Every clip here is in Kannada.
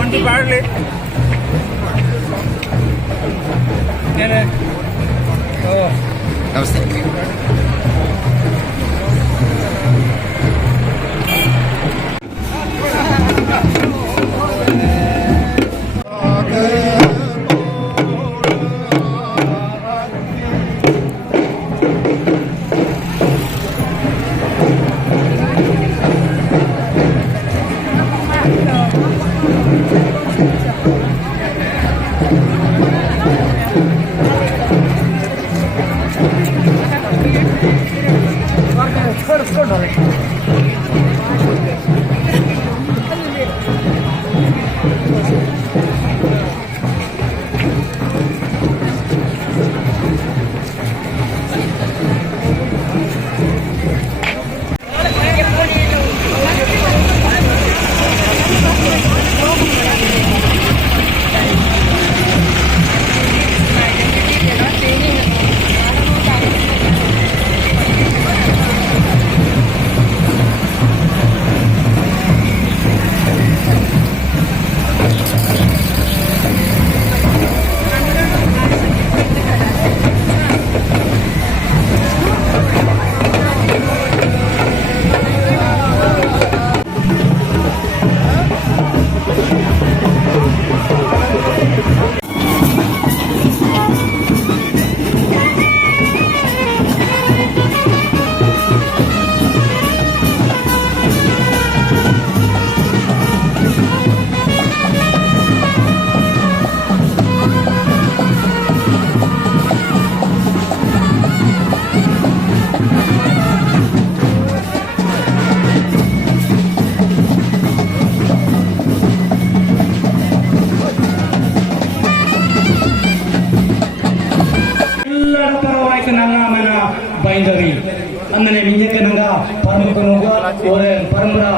ಒಂದು ಬಾಡ್ಲಿ ನಮಸ್ತೆ. Bindery, and then Minjakananga, Paramakunuga, or Paramura.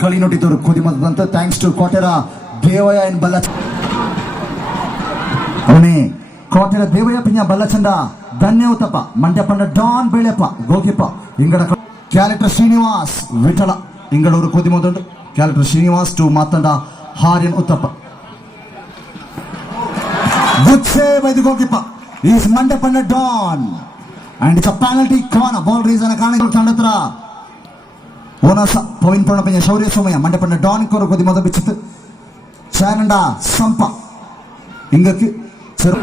ಕಳಿ ನೋಟಿದ್ರು ಖುದಿ ಮತದಂತ ಥ್ಯಾಂಕ್ಸ್ ಟು ಕೋಟೆರ ದೇವಯ್ಯ ಇನ್ ಬಲ್ಲ ಅವನೇ ಕೋಟೆರ ದೇವಯ್ಯ ಪಿಂಜ ಬಲ್ಲಚಂದ ಧನ್ಯವಾದಪ್ಪ ಮಂಡ್ಯಪಂಡ ಡಾನ್ ಬೆಳೆಪ್ಪ ಗೋಕಿಪ್ಪ ಇಂಗಡ ಕ್ಯಾಲೆಕ್ಟರ್ ಶ್ರೀನಿವಾಸ್ ವಿಠಲ ಇಂಗಳೂರು ಖುದಿ ಮೊದಲು ಕ್ಯಾಲೆಕ್ಟರ್ ಶ್ರೀನಿವಾಸ್ ಟು ಮಾತಂಡ ಹಾರಿನ್ ಉತ್ತಪ್ಪ ಗುಡ್ ಸೇವ್ ಇದು ಗೋಕಿಪ್ಪ is Mandyapanda Don and it's a penalty corner ball reason ಕಾರಣ ತಂಡತ್ರ ಓನಸ ಪವಿನ್ ಪಣಪಂಜ ಶೌರ್ಯ ಸೋಮಯ್ಯ ಮಂಡಪಣ್ಣ ಡಾನ್ ಕೊರ ಕೊದಿ ಮೊದ ಬಿಚ್ಚಿತ್ತು ಚಾನಂಡ ಸಂಪ ಇಂಗಕ್ಕೆ ಚೆರು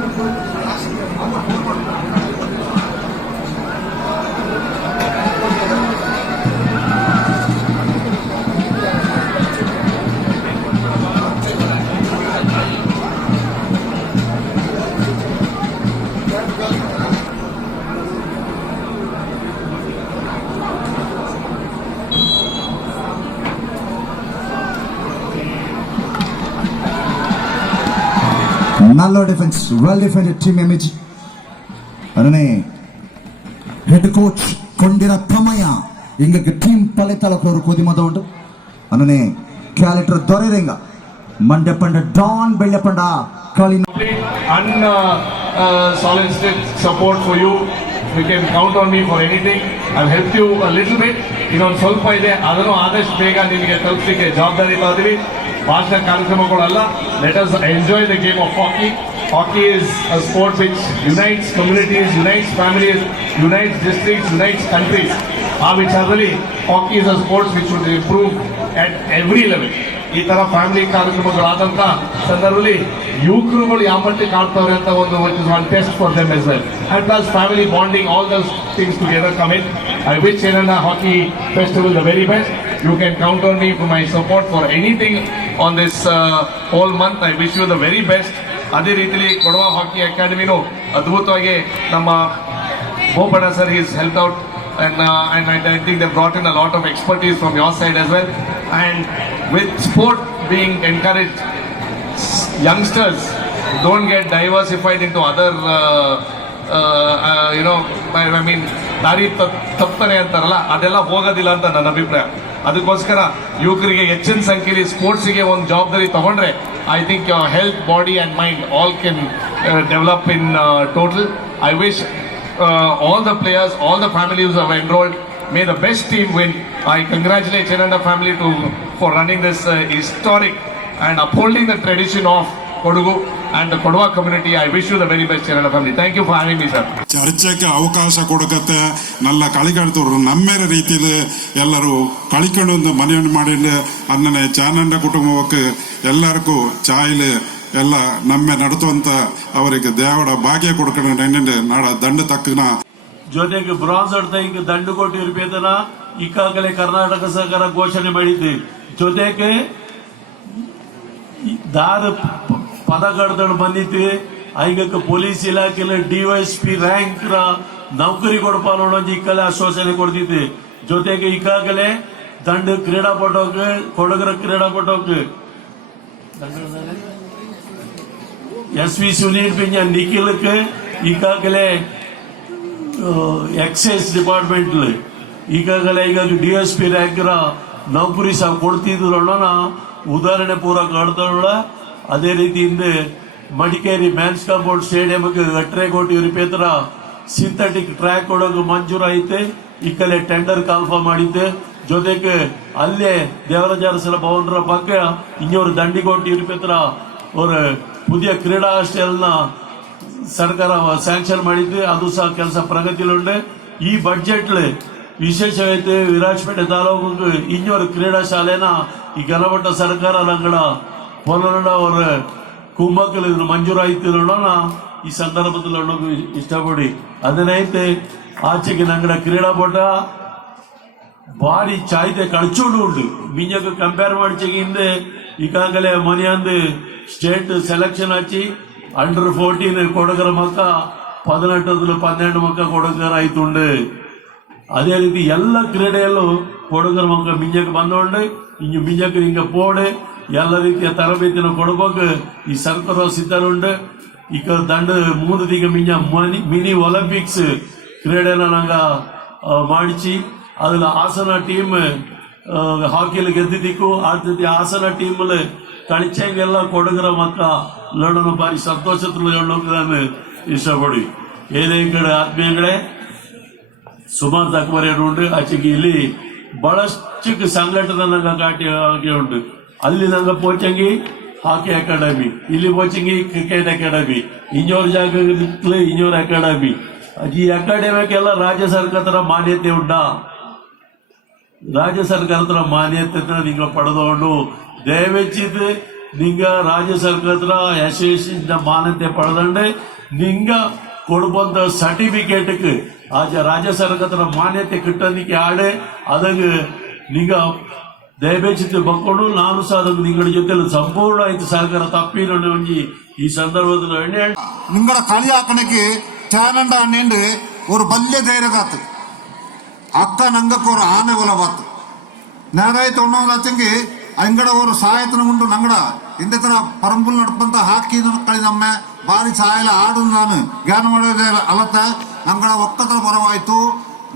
நல்ல defence well defended team image ಅರನೇ ಹೆಡ್ ಕೋಚ್ ಕೊಂಡಿರ ತಮಯ ಇಂಗಕ್ಕೆ ಟೀಮ್ ಫಲಿತಾಲ ಕೋರು ಕೋದಿ ಮದ ಉಂಟು ಅರನೇ ಕ್ಯಾಲೆಕ್ಟರ್ ದೊರೆರೆಂಗ ಮಂಡ್ಯಪಂಡ ಡಾನ್ ಬೆಳ್ಳಪಂಡ ಕಳಿ unsolicited support for you. You can count on me for anything. I've helped you a little bit. ಇನ್ನೊಂದು ಸ್ವಲ್ಪ ಇದೆ, ಅದನ್ನು ಆದಷ್ಟು ಬೇಗ ನಿಮಗೆ ತಲುಪಿಸಲಿಕ್ಕೆ ಜವಾಬ್ದಾರಿ ತಗೋತೀವಿ. ಭಾಷಣ ಕಾರ್ಯಕ್ರಮಗಳಲ್ಲ. Let us enjoy the game of hockey. Hockey is a sport which unites communities, unites families, unites districts, unites countries. ಆ ವಿಚಾರದಲ್ಲಿ hockey is a sport which should improve at every level. ಈ ತರ ಫ್ಯಾಮಿಲಿ ಕಾರ್ಯಕ್ರಮಗಳಾದಂತ ಸಂದರ್ಭದಲ್ಲಿ ಯುವಕರುಗಳು ಯಾವ ಮಟ್ಟಿಗೆ ಆಡ್ತವ್ರೆ ಅಂತ ಒಂದು test for them as well and plus family bonding all those things together come in. I wish Chenanda Hockey Festival the very best. You can count on me for my support for anything on this whole month. I wish you the very best. ಅದೇ ರೀತಿಯಲ್ಲಿ ಕೊಡವ ಹಾಕಿ ಅಕಾಡೆಮಿನೂ ಅದ್ಭುತವಾಗಿ ನಮ್ಮ Bopanna sir is help out and I think they brought in a lot of expertise from your side as well. And with sport being encouraged, youngsters don't get diversified into other I mean ದಾರಿ ತಪ್ತಾನೆ ಅಂತಾರಲ್ಲ, ಅದೆಲ್ಲ ಹೋಗೋದಿಲ್ಲ ಅಂತ ನನ್ನ ಅಭಿಪ್ರಾಯ. ಅದಕ್ಕೋಸ್ಕರ ಯುವಕರಿಗೆ ಹೆಚ್ಚಿನ ಸಂಖ್ಯೆಯಲ್ಲಿ ಸ್ಪೋರ್ಟ್ಸಿಗೆ ಒಂದು ಜವಾಬ್ದಾರಿ ತಗೊಂಡ್ರೆ I think your health, body and mind all Ken develop in total. I wish all the players, all the families who have enrolled, may the best team win. I congratulate Chenanda family for running this historic and upholding the tradition of Kodugu and the Kodwa community. I wish you the very best, Chenanda family. Thank you for having me, sir. ಚರ್ಚೆಗೆ ಅವಕಾಶ ಕೊಡಕತ್ತೆ ನಲ್ಲ ಕಳಿಕಡ್ತವ್ರು ನಮ್ಮೇರ ರೀತಿಯಲ್ಲಿ ಎಲ್ಲರೂ ಕಳಿಕೊಂಡು ಮನೆಯನ್ನು ಮಾಡಿ ಅನ್ನನೆ ಚಾನಂಡ ಕುಟುಂಬಕ್ಕೆ ಎಲ್ಲರಿಗೂ ಚಾಯ್ಲೆ ಎಲ್ಲ ನಮ್ಮೆ ನಡತುವಂತ ಅವರಿಗೆ ದೇವಡ ಭಾಗ್ಯ ಕೊಡ್ಕೊಂಡು ನಾಡ ದಂಡ ತಕ್ಕನ ಜೊತೆಗೆ ಬ್ರಾನ್ಸ್ ಅಡ್ತ ಈಗ ದಂಡು ಕೋಟಿ ರೂಪಾಯಿನ ಈಗಾಗಲೇ ಕರ್ನಾಟಕ ಸರ್ಕಾರ ಘೋಷಣೆ ಮಾಡಿದೆ. ಜೊತೆಗೆ ದಾರ ಪದಕಡ್ದು ಬಂದಿತ್ತು. ಈಗ ಪೊಲೀಸ್ ಇಲಾಖೆಯಲ್ಲಿ DYSP ರ್ಯಾಂಕ್ ನೌಕರಿ ಕೊಡಪಾಲ ಈಗಲೇ ಆಶ್ವಾಸನೆ ಕೊಡ್ತಿದ್ದೆ. ಜೊತೆಗೆ ಈಗಾಗಲೇ ದಂಡ ಕ್ರೀಡಾಪಟುಗೆ ಕೊಡಗರ ಕ್ರೀಡಾಪಟುಗೆ SV ಸುನೀಲ್ ಪಿಂಜ ನಿಖಿಲ್ಗೆ ಈಗಾಗಲೇ ಎಕ್ಸೈಸ್ ಡಿಪಾರ್ಟ್ಮೆಂಟ್ ಈಗಾಗಲೇ DSP ರ್ಯಾಂಕ್ ನೌಕರಿ ಸಹ ಕೊಡ್ತಿದ್ರು ಅನ್ನೋಣ ಉದಾಹರಣೆ ಪೂರ ಕಾಡ್ತಾಳ. ಅದೇ ರೀತಿಯಿಂದ ಮಡಿಕೇರಿ ಮ್ಯಾನ್ಸ್ ಕಾಂಪೌಂಡ್ ಸ್ಟೇಡಿಯಂಗೆ 8 ಕೋಟಿ ರೂಪಾಯಿ ಸಿಂಥೆಟಿಕ್ ಟ್ರ್ಯಾಕ್ ಕೊಡೋಕೆ ಮಂಜೂರು ಐತೆ. ಈಗಲೇ ಟೆಂಡರ್ ಕಾಲ್ಫಾರ್ಮ್ ಮಾಡಿದ್ದೆ. ಜೊತೆಗೆ ಅಲ್ಲೇ ದೇವರಾಜ ಭವನರ ಪಕ್ಕ 200 ಕೋಟಿ ರೂಪಾಯಿ ஒரு புதிய ಕ್ರೀಡಾ ಹಾಸ್ಟೆಲ್ನ ಸರ್ಕಾರ ಸ್ಯಾಂಕ್ಷನ್ ಮಾಡಿದ್ದು. ಅದು ಸಹ ಕೆಲಸ ಪ್ರಗತಿಯಲ್ಲುಂಟು. ಈ ಬಡ್ಜೆಟ್ ವಿಶೇಷವಾಯಿತು ವಿರಾಜಪೇಟೆ ತಾಲೂಕು 200 ಕ್ರೀಡಾ ಶಾಲೆನ ಈ ಗಲಭಟ್ಟ ಸರ್ಕಾರ ನಂಗಡ ಪೊಲನಡ ಅವರ ಕುಂಭಕಲ್ ಇದನ್ನು ಮಂಜೂರಾಯಿತು ನೋಡೋಣ. ಈ ಸಂದರ್ಭದಲ್ಲಿ ನೋಡೋಕೆ ಇಷ್ಟಪಡಿ ಅದನ್ನೈತೆ ಆಚೆಗೆ ನಂಗಡ ಕ್ರೀಡಾಪಟ ಭಾರಿ ಚಾಯ್ದೆ ಕಳ್ಚೋಡು ಉಂಟು. ಮಿಂಜಕ್ಕೆ ಕಂಪೇರ್ ಮಾಡಿಚೆಗೆ ಹಿಂದೆ ಈಗಾಗಲೇ ಮನೆಯಂದು ಸ್ಟೇಟ್ ಸೆಲೆಕ್ಷನ್ ಹಚ್ಚಿ Under-14 ಕೊಡಗರ ಮಕ್ಕ 18 ಮಕ್ಕ ಕೊಡಗರ ಆಯ್ತುಂಡು. ಅದೇ ರೀತಿ ಎಲ್ಲ ಕ್ರೀಡೆಯಲ್ಲೂ ಕೊಡಗರ ಮಕ್ಕ ಮಿಂಜಕ್ಕೆ ಬಂದೋಂಡು ಇಂಜು ಮಿಂಜಕ್ಕೆ ಹಿಂಗೆ ಪೋಡೆ ಎಲ್ಲ ರೀತಿಯ ತರಬೇತಿನ ಕೊಡಬೇಕು ಈ ಸರ್ಕಾರ ಸಿದ್ಧರುಂಡು. ಈಗ ದಂಡ 3 ದಿಗ ಮಿಂಜ ಮಿನಿ ಒಲಿಂಪಿಕ್ಸ್ ಕ್ರೀಡೆನ ನಂಗ ಮಾಡಿಸಿ அதில் ಹಾಸನ ಟೀಮ್ ಹಾಕಿಯಲ್ಲಿ ಗೆದ್ದಿದ್ದಕ್ಕೂ ಆಡ್ತಿದ್ದ ಹಾಸನ ಟೀಮಲ್ಲಿ കളിച്ചെങ്കിലുള്ള കൊടുകര മക്ക ಲೋಡನ ಬಾರಿ ಸಂತೋಷದಲ್ಲಿ ಹೇಳೋಕೆ ಇಷ್ಟಪಡಿ. ಏನೇಕಡೆ ಆತ್ಮೀಯಗಳೇ ಸುಮಾರು ತಕ್ಕಮರಿಯನ್ನು ಉಂಟು. ಆಚೆಗೆ ಇಲ್ಲಿ ಬಹಳಷ್ಟು ಸಂಘಟನೆ ನಂಗೆ ಕಾಟಿ ಉಂಟು. ಅಲ್ಲಿ ನಂಗೆ ಪೋಚಂಗಿ ಹಾಕಿ ಅಕಾಡೆಮಿ, ಇಲ್ಲಿ ಪೋಚಂಗಿ ಕ್ರಿಕೆಟ್ ಅಕಾಡೆಮಿ, ಇನ್ನೂರು ಜಾಗದಲ್ಲಿ 200 ಅಕಾಡೆಮಿ. ಈ ಅಕಾಡೆಮಿಗೆಲ್ಲ ರಾಜ್ಯ ಸರ್ಕಾರದ ಮಾನ್ಯತೆ ಉಂಟಾ? ರಾಜ್ಯ ಸರ್ಕಾರದ ಮಾನ್ಯತೆ നിങ്ങൾ ಪಡೆದುಕೊಂಡು ದಯವೆಚ್ಚಿದ್ದು ನಿಂಗ ರಾಜ್ಯ ಸರ್ಕಾರದ ಅಸೋಸಿಯೇಷನ್ ಮಾನ್ಯತೆ ಪಡೆದಂಡೆ ನಿಂಗ ಕೊಡುವಂತ ಸರ್ಟಿಫಿಕೇಟ್ಗೆ ರಾಜ್ಯ ಸರ್ಕಾರದ ಮಾನ್ಯತೆ ಕಿಟ್ಟಲಿಕ್ಕೆ ಆಡೆ ಅದಕ್ಕೆ ನಿಂಗ ದಯವೆಚ್ಚಿದ್ದು ಬಕ್ಕೊಂಡು ನಾನು ಸಹ ಅದಕ್ಕೆ ನಿಂಗಳ ಜೊತೆ ಸಂಪೂರ್ಣ ಆಯ್ತು ಸಹಕಾರ ತಪ್ಪಿನ ಈ ಸಂದರ್ಭದಲ್ಲಿ നിങ്ങളുടെ കളിയാക്കണക്ക് ചേനണ്ട അണ്ണേണ്ട് ഒരു വലിയ ധൈര്യകാത്ത് അക്ക നങ്ങൾക്ക് ഒരു ആന പോലെ പാത്ത് നേരായി തൊണ്ണൂറെങ്കിൽ ಅಂಗಡ ಅವರು ಸಹಾಯತನ ಉಂಟು ನಂಗಡ ಇಂದ ತರ ಪರಂಪುಲ್ ನಡ್ಪಂತ ಹಾಕಿ ಕಳಿ ನಮ್ಮ ಬಾರಿ ಸಹಾಯ ಆಡು ನಾನು ಜ್ಞಾನ ಮಾಡೋದೇ ಅಲತ್ತ ನಂಗಡ ಒಕ್ಕತರ ಪರವಾಯ್ತು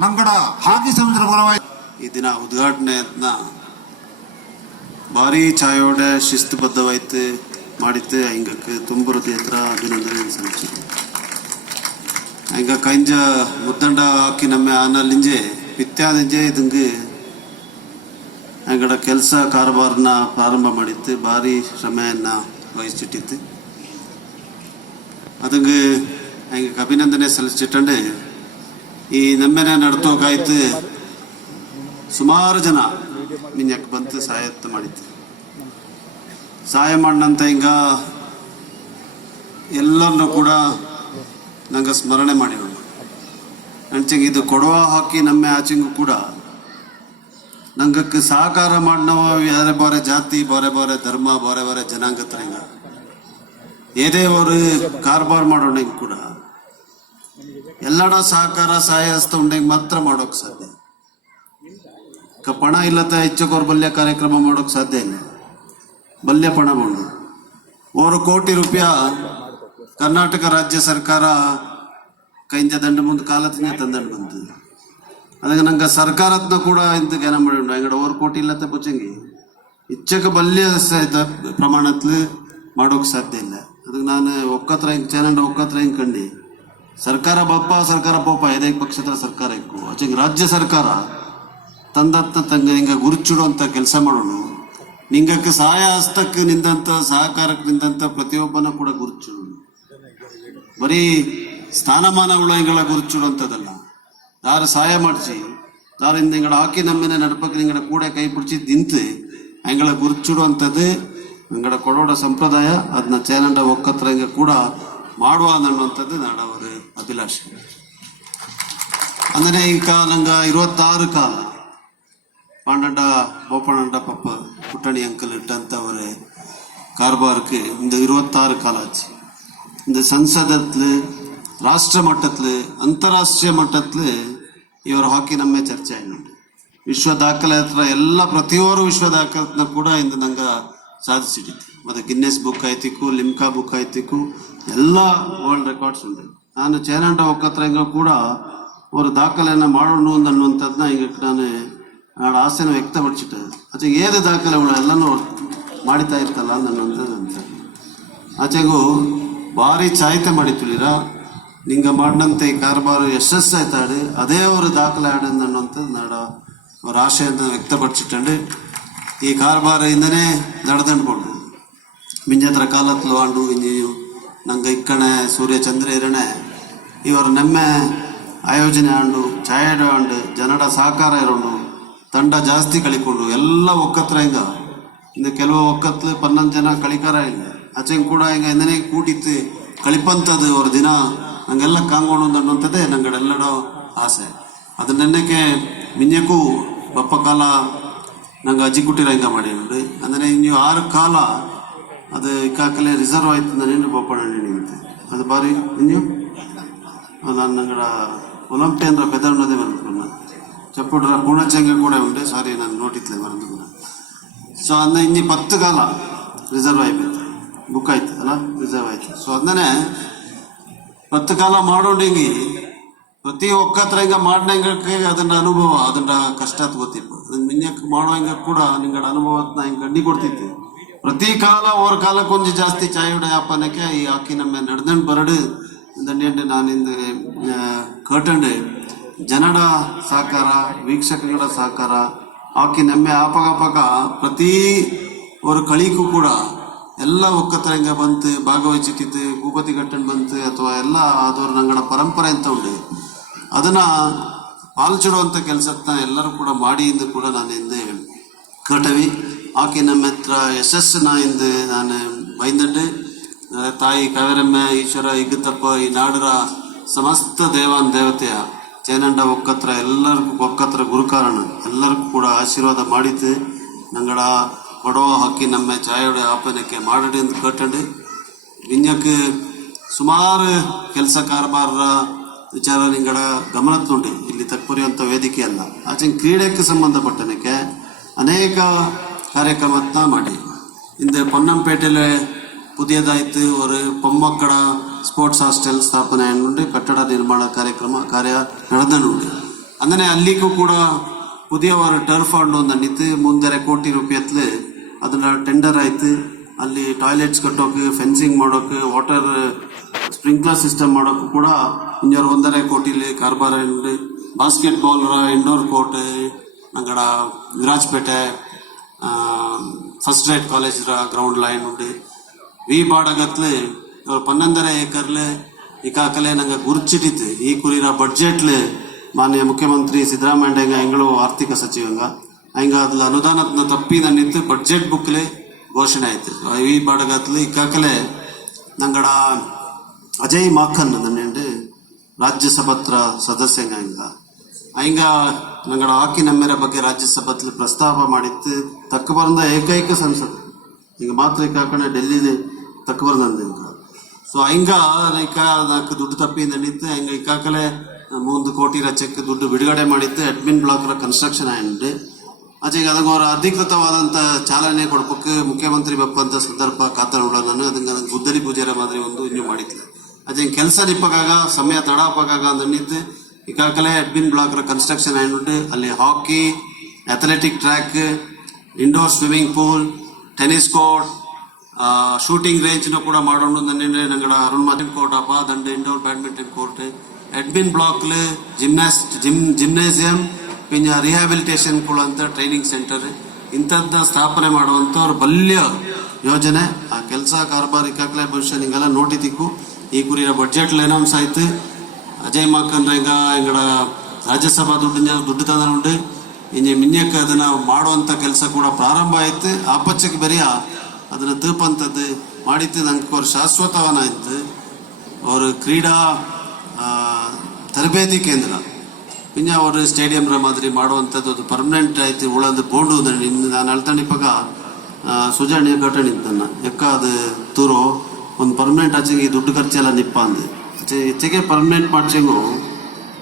ನಂಗಡ ಹಾಕಿ ಸಮುದ್ರ ಪರವಾಯ್ತು. ಈ ದಿನ ಉದ್ಘಾಟನೆಯನ್ನ ಭಾರಿ ಛಾಯೋಡೆ ಶಿಸ್ತುಬದ್ಧವಾಯ್ತು ಮಾಡಿತ್ತು. ಹಿಂಗಕ್ಕೆ ತುಂಬ ಹೃದಯ ಹತ್ರ ಅಭಿನಂದನೆ ಸಲ್ಲಿಸಿದೆ. ಹಿಂಗ ಕೈಂಜ ಮುದ್ದಂಡ ಹಾಕಿ ನಮ್ಮ ಆನಲ್ಲಿಂಜೆ ಪಿತ್ಯಾದಿಂಜೆ ಇದಂಗೆ ಅಂಗಡ ಕೆಲಸ ಕಾರಬಾರನ್ನ ಪ್ರಾರಂಭ ಮಾಡಿತ್ತು. ಭಾರಿ ಶ್ರಮೆಯನ್ನ ವಹಿಸಿಟ್ಟಿತ್ತು. ಅದಂಗೆ ಹಂಗೆ ಅಭಿನಂದನೆ ಸಲ್ಲಿಸಿಟ್ಟಂಡೆ ಈ ನಮ್ಮೆನೆ ನಡ್ತೋಕಾಯ್ತು. ಸುಮಾರು ಜನ ಮಿನ್ಯಕ್ಕೆ ಬಂತು ಸಹಾಯತ್ತ ಮಾಡಿತ್ತು. ಸಹಾಯ ಮಾಡಂತ ಹಿಂಗ ಎಲ್ಲರನ್ನೂ ಕೂಡ ನಂಗೆ ಸ್ಮರಣೆ ಮಾಡಿರೋಣ. ಅಂಚಂಗೆ ಇದು ಕೊಡವ ಹಾಕಿ ನಮ್ಮ ಆಚೆಂಗೂ ಕೂಡ ನಂಗಕ್ಕೆ ಸಹಕಾರ ಮಾಡಿನವ ಬೇರೆ ಬೇರೆ ಜಾತಿ ಬೇರೆ ಬೇರೆ ಧರ್ಮ ಬೇರೆ ಬೇರೆ ಜನಾಂಗತ್ರ ಹಿಂಗ ಏದೇ ಅವರು ಕಾರ್ಬಾರ್ ಮಾಡೋಣ ಹಿಂಗೆ ಕೂಡ ಎಲ್ಲಡ ಸಹಕಾರ ಸಹಾಯ ಹಸ್ತ ಉಂಡೆಂಗೆ ಮಾತ್ರ ಮಾಡೋಕೆ ಸಾಧ್ಯ. ಪಣ ಇಲ್ಲತ್ತ ಹೆಚ್ಚಕೋರ್ ಬಲ್ಯ ಕಾರ್ಯಕ್ರಮ ಮಾಡೋಕೆ ಸಾಧ್ಯ ಇಲ್ಲ. ಬಲ್ಯ ಪಣ ಬಂದು 1 ಕೋಟಿ ರೂಪಾಯಿ ಕರ್ನಾಟಕ ರಾಜ್ಯ ಸರ್ಕಾರ ಕೈಂಜ ದಂಡ ಮುಂದೆ ಕಾಲತ್ತಿನ ತಂದಂಡು ಬಂತು. ಅದಕ್ಕೆ ನಂಗೆ ಸರ್ಕಾರತ್ನ ಕೂಡ ಇಂತ ಜ್ಞಾನ ಮಾಡಿ ಅಂಗಡ 1 ಕೋಟಿ ಇಲ್ಲತ್ತ ಪುಚ್ಚಂಗಿ ಇಚ್ಚಕ ಬಲ್ಯ ಪ್ರಮಾಣത്തിൽ ಮಾಡೋಕೆ ಸಾಧ್ಯ ಇಲ್ಲ. ಅದಕ್ಕೆ ನಾನು ಒಕ್ಕತ್ರ ಹಿಂಗೆ ಚಾನಂಡ ಒಕ್ಕತ್ರ ಹಿಂಗೆ ಕಂಡು ಸರ್ಕಾರ ಬಪ್ಪ ಸರ್ಕಾರ ಪೋಪ ಇದೇ ಪಕ್ಷದ ಸರ್ಕಾರ ಇಕ್ಕು ಅಚ್ಚಂಗೆ ರಾಜ್ಯ ಸರ್ಕಾರ ತಂದತ್ತ ತಂಗ ಹಿಂಗ ಗುರುಚಿಡುವಂತ ಕೆಲಸ ಮಾಡೋಣ. ನಿಂಗಕ್ಕೆ ಸಹಾಯ ಹಸ್ತಕ್ಕೆ ನಿಂದಂತ ಸಹಕಾರಕ್ಕೆ ನಿಂದಂತ ಪ್ರತಿಯೊಬ್ಬನ ಕೂಡ ಗುರುಚಿಡು. ಬರೀ ಸ್ಥಾನಮಾನಗಳ ಹಿಂಗಳ ಗುರುಚಿಡುವಂಥದ್ದಲ್ಲ. ಯಾರು ಸಹಾಯ ಮಾಡಿಸಿ ಯಾರಿಂದ ಹಿಂಗಳ ಹಾಕಿ ನಮ್ಮೇನೆ ನಡ್ಪಕ್ಕೆ ನಿಂಗಳ ಕೂಡ ಕೈ പിടിച്ച് ನಿಂತು ಹಿಂಗಳ ಗುರುಚಿಡುವಂಥದ್ದು ಹಿಂಗಳ ಕೊಡೋಡ ಸಂಪ್ರದಾಯ. ಅದನ್ನ ಚೇನಂಡ ಒಕ್ಕತ್ರ ಹಿಂಗ ಕೂಡ ಮಾಡುವ ಅನ್ನುವಂಥದ್ದು ನಾಡವರ ಅಭಿಲಾಷೆ. ಅಂದರೆ ಈಗ ನಂಗೆ 26 ಕಾಲ ಪಾಂಡಂಡ ಬೋಪಣ್ಣಂಡ ಪಪ್ಪ ಪುಟ್ಟಣಿ ಅಂಕಲ್ ಇಟ್ಟಂಥವ್ರೆ ಕಾರ್ಬಾರ್க்கு இந்த 26 கால ஆச்சு. இந்த ಸಂಸದತ್ಲು ರಾಷ್ಟ್ರ ಮಟ್ಟತ್ಲು ಅಂತಾರಾಷ್ಟ್ರೀಯ ಮಟ್ಟತ್ಲು ಇವರು ಹಾಕಿ ನಮ್ಮೆ ಚರ್ಚೆ ಆಯ್ತು. ವಿಶ್ವ ದಾಖಲೆ ಹತ್ರ ಎಲ್ಲ ಪ್ರತಿಯೊರು ವಿಶ್ವ ದಾಖಲೆನ ಕೂಡ ಇಂದು ನಂಗೆ ಸಾಧಿಸಿಟ್ಟಿತ್ತು. ಮತ್ತು ಗಿನ್ನೆಸ್ ಬುಕ್ ಆಯ್ತಿಕ್ಕು ಲಿಮ್ಕಾ ಬುಕ್ ಆಯ್ತಿಕ್ಕು ಎಲ್ಲ ವರ್ಲ್ಡ್ ರೆಕಾರ್ಡ್ಸ್ ಉಂಟು. ನಾನು ಚೇನಂಡ ಒಕ್ಕತ್ರ ಹಿಂಗ ಕೂಡ ಒಂದು ದಾಖಲೆಯನ್ನು ಮಾಡೋಣ ಅನ್ನುವಂಥದ್ದನ್ನ ಹಿಂಗೆ ನಾನು ನಾಡು ಆಸೆನ ವ್ಯಕ್ತಪಡಿಸಿಟ್ಟೆ. ಆಚೆ ಏದು ದಾಖಲೆಗಳು ಎಲ್ಲನೂ ಮಾಡಿತಾ ಇರ್ತಲ್ಲ ಅನ್ನುವಂಥದ್ದು ಅಂತ ಆಚೆಗೂ ಭಾರಿ ಚಾಯ್ತೆ ಮಾಡಿತ್ತುಳಿರ ನಿಂಗೆ ಮಾಡಿದಂತೆ ಈ ಕಾರ್ಬಾರು ಯಶಸ್ಸಾಯ್ತಾಡು ಅದೇ ಅವರು ದಾಖಲೆ ಆಡೋದು ಅನ್ನುವಂಥದ್ದು ನಾಡ ಅವ್ರ ಆಶೆಯನ್ನು ವ್ಯಕ್ತಪಡಿಸಿಟ್ಟಂಡು ಈ ಕಾರ್ಬಾರು ಇಂದನೇ ನಡೆದಂಡ್ಕೊಂಡು ಮಿಂಜತ್ರ ಕಾಲತ್ಲು ಆಂಡು ಇಂಜಿಯು ನಂಗೆ ಇಕ್ಕಣೆ ಸೂರ್ಯ ಚಂದ್ರ ಇರಣೆ ಇವರು ನೆಮ್ಮೆ ಆಯೋಜನೆ ಆಂಡು ಛಾಯಾಡ ಆಂಡು ಜನಡ ಸಹಕಾರ ಇರೋಂಡು ತಂಡ ಜಾಸ್ತಿ ಕಳಿಕೊಂಡು ಎಲ್ಲ ಒಕ್ಕತ್ರ ಹಿಂಗ ಇಂದು ಕೆಲವು ಒಕ್ಕತ್ಲು 12 ಜನ ಕಳಿಕಾರ ಇಲ್ಲ ಆಚೆಂಗೆ ಕೂಡ ಹಿಂಗ ಇಂದನೇ ಕೂಟಿತ್ತು ಕಳಿಪಂಥದ್ದು ಅವ್ರ ದಿನ ನಂಗೆಲ್ಲ ಕಾಂಗೋಣ ಅನ್ನುವಂಥದ್ದೇ ನಂಗಡೆಲ್ಲಡೋ ಆಸೆ. ಅದು ನೆನ್ನಕ್ಕೆ ಮಿಂಜಕ್ಕೂ ಬಪ್ಪ ಕಾಲ ನಂಗೆ ಅಜ್ಜಿ ಕುಟ್ಟಿರ ಹಿಂಗ ಮಾಡಿ ನೋಡಿ ಅಂದರೆ ನೀವು 6 ಕಾಲ ಅದು ಇಕ್ಕಾಕಲೆ ರಿಸರ್ವ್ ಆಯ್ತು ನಾನು ಬಪ್ಪಣ್ಣ ನಿಂತೆ ಅದು ಬಾರಿ ನೀವು ನಾನು ನಂಗಡ ಒಲಿಂಪಿಯನ್ರ ಪೆದರ್ನದೇ ಬರೆದುಕೊಂಡ ಚಪ್ಪುಡ್ರ ಪೂರ್ಣಚಂಗ ಕೂಡ ಉಂಟು ಸಾರಿ ನಾನು ನೋಟಿತ್ಲೆ ಬರೆದುಕೊಂಡ. ಸೊ ಅದನ್ನ ಇನ್ನಿ 10 ಕಾಲ ರಿಸರ್ವ್ ಆಯ್ತು ಬುಕ್ ಆಯ್ತು ಅಲ್ಲ ರಿಸರ್ವ್ ಆಯ್ತು. ಸೊ ಅದನ್ನೇ 10 ಕಾಲ ಮಾಡೋಂಡಿಂಗಿ ಪ್ರತಿ ಒಕ್ಕತ್ರ ಹಿಂಗ ಮಾಡ್ನಂಗಕ್ಕೆ ಅದನ್ನ ಅನುಭವ ಅದನ್ನ ಕಷ್ಟ ಗೊತ್ತಿಪ್ಪ ಅದನ್ನ ಮಿನ್ಯಕ್ಕೆ ಮಾಡೋ ಹಿಂಗ ಕೂಡ ನಿಂಗಡ ಅನುಭವತ್ನ ಹಿಂಗೆ ಗಂಡಿ ಕೊಡ್ತಿತ್ತು. ಪ್ರತಿ ಕಾಲ ಅವ್ರ ಕಾಲಕ್ಕೊಂದು ಜಾಸ್ತಿ ಚಾಯುಡ ಯಾಪನಕ್ಕೆ ಈ ಹಾಕಿ ನಮ್ಮ ನಡೆದಂಡು ಬರಡು ದಂಡ ನಾನಿಂದ ಕಟ್ಟಂಡು ಜನಡ ಸಹಕಾರ ವೀಕ್ಷಕಗಳ ಸಹಕಾರ ಹಾಕಿ ನಮ್ಮೆ ಆಪಗ ಪ್ರತಿ ಅವ್ರ ಕಳಿಗೂ ಕೂಡ ಎಲ್ಲ ಒಕ್ಕತ್ರ ಹಿಂಗ ಬಂತು ಭಾಗವಹಿಸಿಟ್ಟಿತ್ತು ಭೂಪತಿ ಕಟ್ಟಂಡು ಬಂತು ಅಥವಾ ಎಲ್ಲ ಆದವ್ರು ನಂಗಡ ಪರಂಪರೆ ಅಂತ ಉಂಟು ಅದನ್ನ ಪಾಲ್ಚಿಡುವಂಥ ಕೆಲಸನ ಎಲ್ಲರೂ ಕೂಡ ಮಾಡಿ ಇಂದು ಕೂಡ ನಾನು ಹಿಂದೆ ಕಟವಿ ಆಕೆ ನಮ್ಮ ಹತ್ರ ಯಶಸ್ಸನ್ನ ಇಂದು ನಾನು ಬೈದಂಡು ತಾಯಿ ಕಾವೇರಮ್ಮ ಈಶ್ವರ ಇಗ್ಗತ್ತಪ್ಪ ಈ ನಾಡರ ಸಮಸ್ತ ದೇವಾನ್ ದೇವತೆಯ ಚೇನಂಡ ಒಕ್ಕತ್ರ ಎಲ್ಲರಿಗೂ ಒಕ್ಕತ್ರ ಗುರುಕಾರಣ ಎಲ್ಲರಿಗೂ ಕೂಡ ಆಶೀರ್ವಾದ ಮಾಡಿದ್ದು ನಂಗಡ ಕೊಡವ ಹಾಕಿ ನಮ್ಮ ಚಾಯೋಡೆ ಆಪನಕ್ಕೆ ಮಾಡಡಿ ಅಂತ ಕಟ್ಟಂಡು ವಿನ್ಯಕ್ಕೆ ಸುಮಾರು ಕೆಲಸ ಕಾರ್ಬಾರರ ವಿಚಾರ ನಿಂಗಡ ಗಮನತ್ತುಂಟು ಇಲ್ಲಿ ತಕ್ಕುರಿಯುವಂಥ ವೇದಿಕೆ ಅಲ್ಲ ಆಚೆ ಕ್ರೀಡೆಗೆ ಸಂಬಂಧಪಟ್ಟನಕ್ಕೆ ಅನೇಕ ಕಾರ್ಯಕ್ರಮತ್ನ ಮಾಡಿ ಹಿಂದೆ ಪೊನ್ನಂಪೇಟೆಲೆ ಪುದಿಯದಾಯ್ತು ஒரு பொம்மக்கட ಸ್ಪೋರ್ಟ್ಸ್ ಹಾಸ್ಟೆಲ್ ಸ್ಥಾಪನೆ ಉಂಟು ಕಟ್ಟಡ ನಿರ್ಮಾಣ ಕಾರ್ಯ ನಡೆದನುಂಟು ಅಂದರೆ ಅಲ್ಲಿಗೂ ಕೂಡ ಪುದಿಯ ಟರ್ಫ್ ಆಂಡ್ ಒಂದು ನಿಂತು 3.5 ಕೋಟಿ ರೂಪಾಯಿ ಅದನ್ನ ಟೆಂಡರ್ ಆಯ್ತು. ಅಲ್ಲಿ ಟಾಯ್ಲೆಟ್ಸ್ ಕಟ್ಟೋಕೆ ಫೆನ್ಸಿಂಗ್ ಮಾಡೋಕೆ ವಾಟರ್ ಸ್ಪ್ರಿಂಕ್ಲರ್ ಸಿಸ್ಟಮ್ ಮಾಡೋಕ್ಕೂ ಕೂಡ 1.5 ಕೋಟಿಲಿ ಕಾರ್ಬಾರ ಉಂಟು. ಬಾಸ್ಕೆಟ್ ಬಾಲ್ ಇಂಡೋರ್ ಕೋರ್ಟ್ ನಂಗಡ Virajpet first rate college ground line ಉಂಟು. ವಿ ಬಾಡಗತ್ಲು 12.5 ಏಕರ್ಲೆ ಇಕಾಕಲೆ ನಂಗೆ ಗುರ್ಚಿಟ್ಟಿತ್ತು ಈ ಕುರಿರ ಬಡ್ಜೆಟ್ಲು ಮಾನ್ಯ ಮುಖ್ಯಮಂತ್ರಿ ಸಿದ್ದರಾಮಯ್ಯ ಎಂಗಳು ಆರ್ಥಿಕ ಸಚಿವಂಗ ಹಿಂಗ ಅದ್ಲ ಅನುದಾನತ್ನ ತಪ್ಪಿ ನನ್ನಿತ್ತು ಬಡ್ಜೆಟ್ ಬುಕ್ಲೆ ಘೋಷಣೆ ಆಯ್ತು ಈ ಬಡಗತ್ಲು ಇಕ್ಕಾಕಲೆ ನಂಗಡ ಅಜಯ್ ಮಾಖನ್ ನನ್ನೆಂಡು ರಾಜ್ಯಸಭತ್ರ ಸದಸ್ಯಂಗ ಹಿಂಗ ನಂಗಡ ಹಾಕಿ ನಮ್ಮೆರ ಬಗ್ಗೆ ರಾಜ್ಯಸಭೆಯಲ್ಲಿ ಪ್ರಸ್ತಾಪ ಮಾಡಿತ್ತು ತಕ್ಕ ಬಂದ ಏಕೈಕ ಸಂಸತ್ ಹಿಂಗ ಮಾತ್ರ ಇಕ್ಕಾಕಡೆ ಡೆಲ್ಲಿ ತಕ್ಕ ಬಂದಂದ ಸೊ ಹಿಂಗ ನಾಲ್ಕು ದುಡ್ಡು ತಪ್ಪಿಂದ ನಿಂತು ಹಿಂಗ ಇಕ್ಕಾಕಲೆ 3 ಕೋಟಿ ಚೆಕ್ ದುಡ್ಡು ಬಿಡುಗಡೆ ಮಾಡಿತ್ತು ಅಡ್ಮಿನ್ ಬ್ಲಾಕ್ ಕನ್ಸ್ಟ್ರಕ್ಷನ್ ಆ್ಯಂಡ್ ಆಚೆಗೆ ಅದಕ್ಕೆ ಅವರ ಅಧಿಕೃತವಾದಂಥ ಚಾಲನೆ ಕೊಡ್ಬೇಕು ಮುಖ್ಯಮಂತ್ರಿ ಬಪ್ಪಂತ ಸಂದರ್ಭ ಕಾತನೊಳ ನಾನು ಅದಕ್ಕೆ ಗುದ್ದಲಿ ಪೂಜೆರ ಮಾದರಿ ಒಂದು ಇನ್ನೂ ಮಾಡಿತ್ತು ಅದೇ ಕೆಲಸ ನಿಪ್ಪಗಾಗ ಸಮಯ ತಡಾಪಾಗ ಅಂದಿತ್ತು ಈಗಾಗಲೇ ಅಡ್ಮಿನ್ ಬ್ಲಾಕ್ ಕನ್ಸ್ಟ್ರಕ್ಷನ್ ಆ್ಯಂಡ್ ಅಲ್ಲಿ hockey athletic track indoor swimming pool tennis court shooting ರೇಂಜ್ನ ಕೂಡ ಮಾಡೋಣ ನನ್ನೆ ನಂಗಡ ಅರುಣ್ ಮಾರ್ಟಿನ್ ಕೋರ್ಟ್ ಅಪ್ಪ ದಂಡ ಇಂಡೋರ್ ಬ್ಯಾಡ್ಮಿಂಟನ್ ಕೋರ್ಟ್ ಅಡ್ಮಿನ್ ಬ್ಲಾಕ್ಲು ಜಿಮ್ನೇಸಿಯಂ ಪಿಂಜ ರಿಹ್ಯಾಬಿಲಿಟೇಷನ್ ಅಂತ ಟ್ರೈನಿಂಗ್ ಸೆಂಟರ್ ಇಂಥದ್ದು ಸ್ಥಾಪನೆ ಮಾಡುವಂಥವ್ರ ಬಲ್ಯ ಯೋಜನೆ ಆ ಕೆಲಸ ಕಾರ್ಬಾರ್ ಇಕ್ಕಾಗಲೇ ಭವಿಷ್ಯ ನಿಂಗೆಲ್ಲ ನೋಟಿತಿಕ್ಕು ಈ ಕುರಿಯ ಬಡ್ಜೆಟ್ ಅನೌನ್ಸ್ ಆಯ್ತು ಅಜಯ್ ಮಾಕಂದ್ರ ಈಗ ಇಂಗಡ ರಾಜ್ಯಸಭಾ ದುಡ್ಡು ತಂದ ಇಂಜೆ ಮಿನ್ಯಕ್ಕೆ ಅದನ್ನ ಮಾಡುವಂಥ ಕೆಲಸ ಕೂಡ ಪ್ರಾರಂಭ ಆಯ್ತು ಆಪಚ್ಚಕ್ಕೆ ಬರಿಯ ಅದನ್ನ ತೂಪಂಥದ್ದು ಮಾಡಿತ್ತು ನಂಗೆ ಅವ್ರ ಶಾಶ್ವತವನ ಆಯ್ತು ಅವ್ರ ಕ್ರೀಡಾ ತರಬೇತಿ ಕೇಂದ್ರ ಪಿಂಜ ಅವರು ಸ್ಟೇಡಿಯಂ ಮಾದರಿ ಮಾಡುವಂಥದ್ದು ಅದು ಪರ್ಮನೆಂಟ್ ಆಯ್ತು ಉಳದು ಬೋರ್ಡು ನಾನು ಅಳ್ತಣಿಪಾಗ ಸುಜಾಣಿ ಕಟ್ಟ ನಿಂತನ್ನ ಎಕ್ಕ ಅದು ತೂರು ಒಂದು ಪರ್ಮನೆಂಟ್ ಆಚೆಗೆ ದುಡ್ಡು ಖರ್ಚೆಲ್ಲ ನಿಪ್ಪ ಅಂದೆ ಹೆಚ್ಚಿಗೆ ಪರ್ಮನೆಂಟ್ ಮಾಡ್ಸಂಗು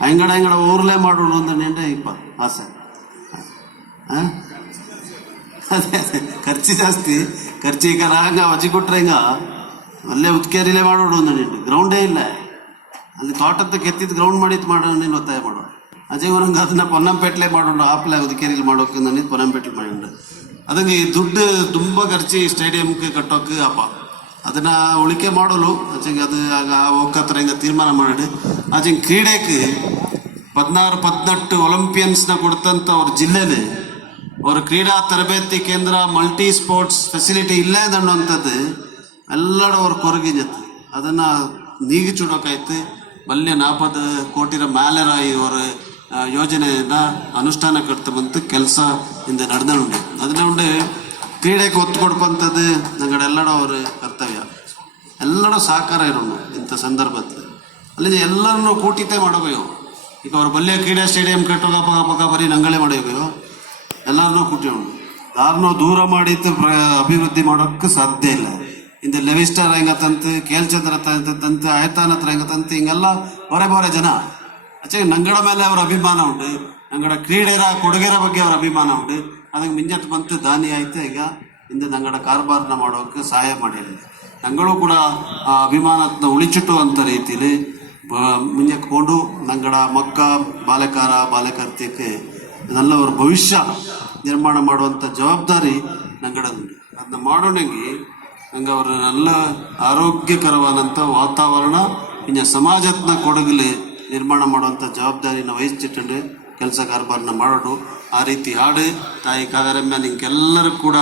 ಅಂಗಡ ಊರ್ಲೇ ಮಾಡೋಣ ಅಂತ ನೆಂಡೆ ಇಪ್ಪ ಆಸೆ ಅದೇ ಖರ್ಚು ಜಾಸ್ತಿ ಖರ್ಚು ಈಗ ಹಂಗ ಅಜ್ಜಿ ಕೊಟ್ರೆ ಹಿಂಗ ಅಲ್ಲೇ ಉತ್ಕೇರಿಲೇ ಮಾಡೋಣ ಅಂತ ನಿಂಡು ಗ್ರೌಂಡೇ ಇಲ್ಲ ಅಲ್ಲಿ ತೋಟದ ಕೆತ್ತಿದ್ದು ಗ್ರೌಂಡ್ ಮಾಡಿದ್ದು ಮಾಡೋಣ ನೀನು ಒತ್ತಾಯ ಮಾಡೋಣ ಅಜಯ್ ನಂಗೆ ಅದನ್ನ ಪೊನ್ನಂಪೇಟ್ಲೆ ಮಾಡೋಣ ಆಪ್ಲೆ ಉದಕೇರಿಲಿ ಮಾಡೋಕೆ ನನಗೆ ಪೊನ್ನಂಪೇಟ್ಲೆ ಮಾಡೋಣ ಅದಕ್ಕೆ ದುಡ್ಡು ತುಂಬ ಖರ್ಚು ಸ್ಟೇಡಿಯಂಗೆ ಕಟ್ಟೋಕೆ ಅಪ್ಪ ಅದನ್ನ ಉಳಿಕೆ ಮಾಡಲು ಆಚೆಗೆ ಅದು ಆಗ ಹೋಗತ್ರ ಹಿಂಗೆ ತೀರ್ಮಾನ ಮಾಡಿ ಆಚೆಗೆ ಕ್ರೀಡೆಗೆ 16-18 ಒಲಿಂಪಿಯನ್ಸ್ನ ಕೊಡ್ತಂತ ಅವ್ರ ಜಿಲ್ಲೆಲಿ ಅವ್ರ ಕ್ರೀಡಾ ತರಬೇತಿ ಕೇಂದ್ರ ಮಲ್ಟಿ ಸ್ಪೋರ್ಟ್ಸ್ ಫೆಸಿಲಿಟಿ ಇಲ್ಲೇ ಅನ್ನುವಂಥದ್ದು ಎಲ್ಲರೂ ಅವ್ರ ಕೊರಗಿಜತ್ತು ಅದನ್ನು ನೀಗಿ ಚೂಡೋಕಾಯ್ತು ಬಲ್ಯ 40 ಕೋಟಿರ ಮ್ಯಾಲೆರ ಇವರ ಯೋಜನೆಯನ್ನ ಅನುಷ್ಠಾನ ಕಟ್ತ ಬಂತು ಕೆಲಸ ಹಿಂದೆ ನಡೆದುಂಡು ಅದನ್ನ ಕ್ರೀಡೆಗೆ ಒತ್ತು ಕೊಡ್ಪಂಥದ್ದು ನಂಗಡೆಲ್ಲಡ ಅವ್ರ ಕರ್ತವ್ಯ ಎಲ್ಲರೂ ಸಹಕಾರ ಇರೋಣ ಇಂಥ ಸಂದರ್ಭದಲ್ಲಿ ಅಲ್ಲಿ ಎಲ್ಲರನ್ನೂ ಕೂಟಿತೆ ಮಾಡಬೇಕು ಈಗ ಅವ್ರ ಬಲ್ಯ ಕ್ರೀಡಾ ಸ್ಟೇಡಿಯಂ ಕಟ್ಟೋಗ ಬರೀ ನಂಗಳೇ ಮಾಡಬೇಕು ಎಲ್ಲರನ್ನೂ ಕೂಟಿಯೋಣ ಯಾರನ್ನೂ ದೂರ ಮಾಡಿದ್ದು ಅಭಿವೃದ್ಧಿ ಮಾಡೋಕ್ಕೆ ಸಾಧ್ಯ ಇಲ್ಲ ಇಂದ ಲೆವಿಸ್ಟರ್ ಹೆಂಗತಂತು ಕೇಲ್ಚಂದ್ರ ತಂತು ಆಯತಾನ ಹತ್ರ ಹೆಂಗತಂತು ಹಿಂಗೆಲ್ಲ ಬರೆ ಜನ ಆಚೆಗೆ ನಂಗಡ ಮೇಲೆ ಅವ್ರ ಅಭಿಮಾನ ಉಂಟು ನಂಗಡ ಕ್ರೀಡೆರ ಕೊಡುಗೆರ ಬಗ್ಗೆ ಅವ್ರ ಅಭಿಮಾನ ಉಂಟು ಅದಕ್ಕೆ ಮಿಂಜತ್ ಬಂತು ದಾನಿ ಆಯ್ತು ಈಗ ಹಿಂದೆ ನಂಗಡ ಕಾರ್ಬಾರ್ನ ಮಾಡೋಕೆ ಸಹಾಯ ಮಾಡಿಲ್ಲ ನಂಗಳು ಕೂಡ ಆ ಅಭಿಮಾನತ್ನ ಉಳಿಚಿಟ್ಟುವಂಥ ರೀತಿಲಿ ಮುಂಜಕ್ಕೆ ಕೊಂಡು ನಂಗಡ ಮಕ್ಕ ಬಾಲಕರ್ತಿಯಕ್ಕೆ ಇದೆಲ್ಲ ಅವ್ರ ಭವಿಷ್ಯ ನಿರ್ಮಾಣ ಮಾಡುವಂಥ ಜವಾಬ್ದಾರಿ ನಂಗಡದುಂಟು ಅದನ್ನ ಮಾಡೋಣಂಗೆ ನಂಗೆ ಅವ್ರ ಎಲ್ಲ ಆರೋಗ್ಯಕರವಾದಂಥ ವಾತಾವರಣ ಇನ್ನು ಸಮಾಜತ್ನ ಕೊಡಗಲಿ ನಿರ್ಮಾಣ ಮಾಡುವಂಥ ಜವಾಬ್ದಾರಿನ ವಹಿಸಿಟ್ಟು ಕೆಲಸ ಕಾರ್ಬಾರನ್ನ ಮಾಡೋದು ಆ ರೀತಿ ಹಾಡು ತಾಯಿ ಕಾದರಮ್ಮ ನಿಂಗೆಲ್ಲರೂ ಕೂಡ